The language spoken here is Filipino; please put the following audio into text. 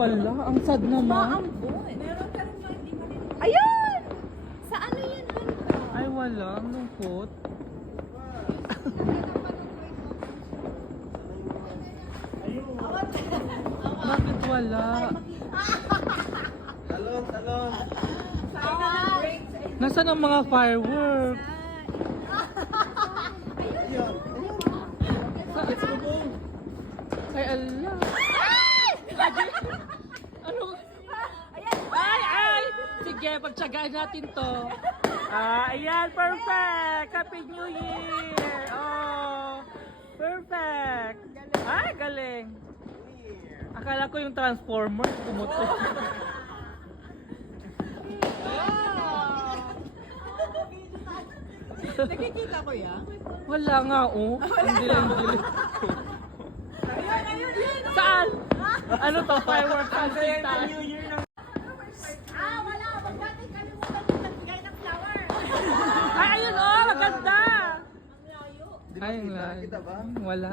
wala. Ang sad naman. Maambon. Meron ka rin yung hindi maliliit. Ayun! Sa ano yan? Ay, wala. Ang lungkot. Bakit wala? Talon, talon. Nasaan ang mga fireworks? Ayun, ayun. It's bubong. Ay, ala. Ano? Ay, ay! Sige, pagtsagaan natin to. Ayan, perfect! Happy New Year! Oh, perfect! Ay, galing! Akala ko yung transformer, pumuto. Nakikita ko yan. Wala nga, oh. Ang dilim-dilim. Saan? Ano to? Fireworks ang tayo. New Year na. Wala. Magbati kalimutan yung nagbigay ng flower. Ay, ayun, oh! Maganda! Ang layo. Ay, ang layo. Kita ba? Wala.